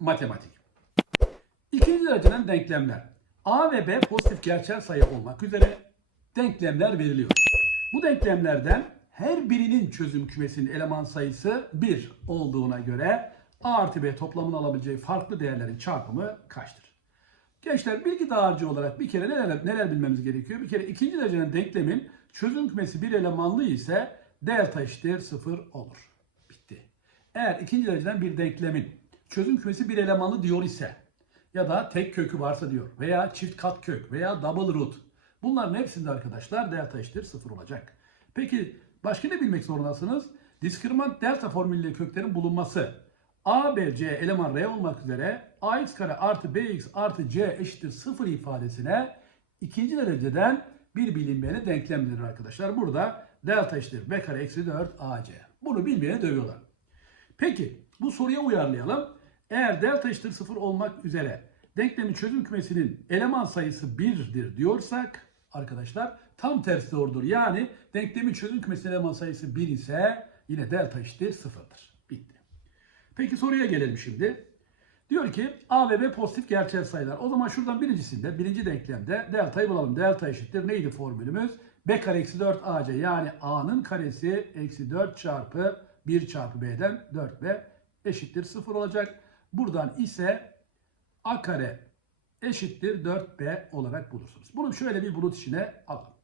matematik. İkinci dereceden denklemler. A ve B pozitif gerçel sayı olmak üzere denklemler veriliyor. Bu denklemlerden her birinin çözüm kümesinin eleman sayısı 1 olduğuna göre A artı B toplamını alabileceği farklı değerlerin çarpımı kaçtır? Gençler bilgi dağarcığı olarak bir kere neler, neler bilmemiz gerekiyor? Bir kere ikinci dereceden denklemin çözüm kümesi bir elemanlı ise delta eşittir 0 olur. Bitti. Eğer ikinci dereceden bir denklemin çözüm kümesi bir elemanlı diyor ise ya da tek kökü varsa diyor veya çift kat kök veya double root bunların hepsinde arkadaşlar delta eşittir 0 olacak. Peki başka ne bilmek zorundasınız? Diskriminant delta formülüyle köklerin bulunması. A, B, C eleman R olmak üzere ax kare artı bx artı c eşittir 0 ifadesine ikinci dereceden bir bilinmeyeni denklem denir arkadaşlar. Burada delta eşittir b kare eksi 4 ac. Bunu bilmeyene dövüyorlar. Peki bu soruya uyarlayalım. Eğer delta eşittir 0 olmak üzere denklemin çözüm kümesinin eleman sayısı 1'dir diyorsak arkadaşlar tam tersi doğrudur. Yani denklemin çözüm kümesinin eleman sayısı 1 ise yine delta eşittir 0'dır. Bitti. Peki soruya gelelim şimdi. Diyor ki A ve B pozitif gerçel sayılar. O zaman şuradan birincisinde, birinci denklemde delta'yı bulalım. Delta eşittir. Neydi formülümüz? B kare eksi 4 AC yani A'nın karesi eksi 4 çarpı 1 çarpı B'den 4B eşittir 0 olacak. Buradan ise A kare eşittir 4B olarak bulursunuz. Bunu şöyle bir bulut içine alalım.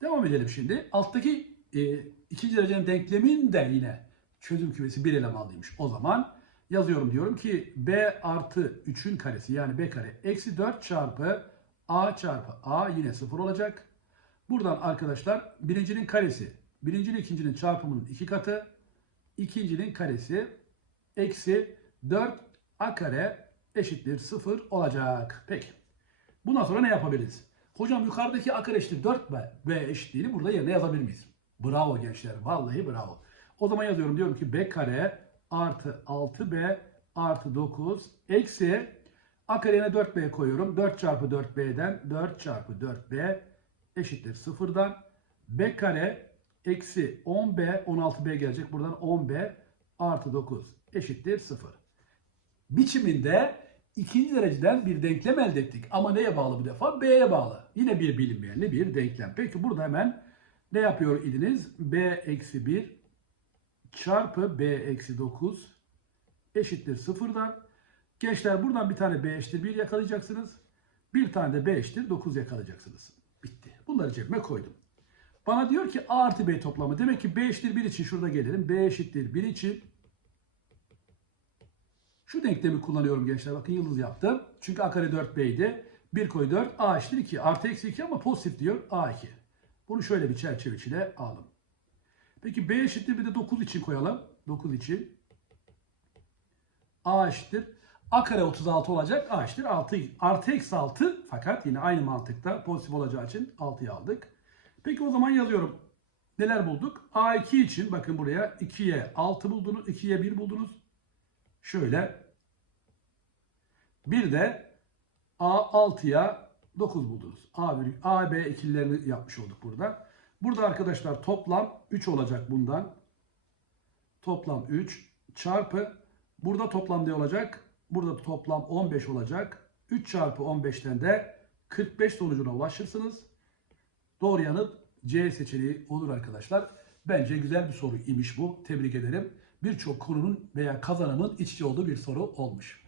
Devam edelim şimdi. Alttaki e, ikinci derecenin denklemin de yine çözüm kümesi bir elemanlıymış. O zaman yazıyorum diyorum ki b artı 3'ün karesi yani b kare eksi 4 çarpı a çarpı a yine 0 olacak. Buradan arkadaşlar birincinin karesi birincinin ikincinin çarpımının iki katı ikincinin karesi eksi 4 a kare eşittir 0 olacak. Peki. Bundan sonra ne yapabiliriz? Hocam yukarıdaki a kare eşittir 4b b eşitliğini burada yerine yazabilir miyiz? Bravo gençler. Vallahi bravo. O zaman yazıyorum diyorum ki b kare artı 6b artı 9 eksi a kareyine 4b koyuyorum. 4 çarpı 4b'den 4 çarpı 4b eşittir 0'dan. b kare eksi 10b 16b gelecek. Buradan 10b artı 9 eşittir 0. Biçiminde ikinci dereceden bir denklem elde ettik. Ama neye bağlı bu defa? B'ye bağlı. Yine bir bilinmeyenli bir denklem. Peki burada hemen ne yapıyor idiniz? b eksi 1 çarpı b eksi 9 eşittir sıfırdan. Gençler buradan bir tane b eşittir 1 yakalayacaksınız. Bir tane de b eşittir 9 yakalayacaksınız. Bitti. Bunları cebime koydum. Bana diyor ki a artı b toplamı. Demek ki b eşittir 1 için şurada gelelim. b eşittir 1 için şu denklemi kullanıyorum gençler. Bakın yıldız yaptım. Çünkü a kare 4b idi. 1 koy 4 a eşittir 2. Artı eksi 2 ama pozitif diyor a2. Bunu şöyle bir çerçeve içine alalım. Peki B eşittir bir de 9 için koyalım. 9 için. A eşittir. A kare 36 olacak. A eşittir 6. Artı eksi 6 fakat yine aynı mantıkta pozitif olacağı için 6'yı aldık. Peki o zaman yazıyorum. Neler bulduk? A2 için bakın buraya 2'ye 6 buldunuz. 2'ye 1 buldunuz. Şöyle. Bir de A6'ya 9 buldunuz. A, A, B ikililerini yapmış olduk burada. Burada arkadaşlar toplam 3 olacak bundan. Toplam 3 çarpı burada toplam ne olacak? Burada toplam 15 olacak. 3 çarpı 15'ten de 45 sonucuna ulaşırsınız. Doğru yanıt C seçeneği olur arkadaşlar. Bence güzel bir soru imiş bu. Tebrik ederim. Birçok konunun veya kazanımın iç içe olduğu bir soru olmuş.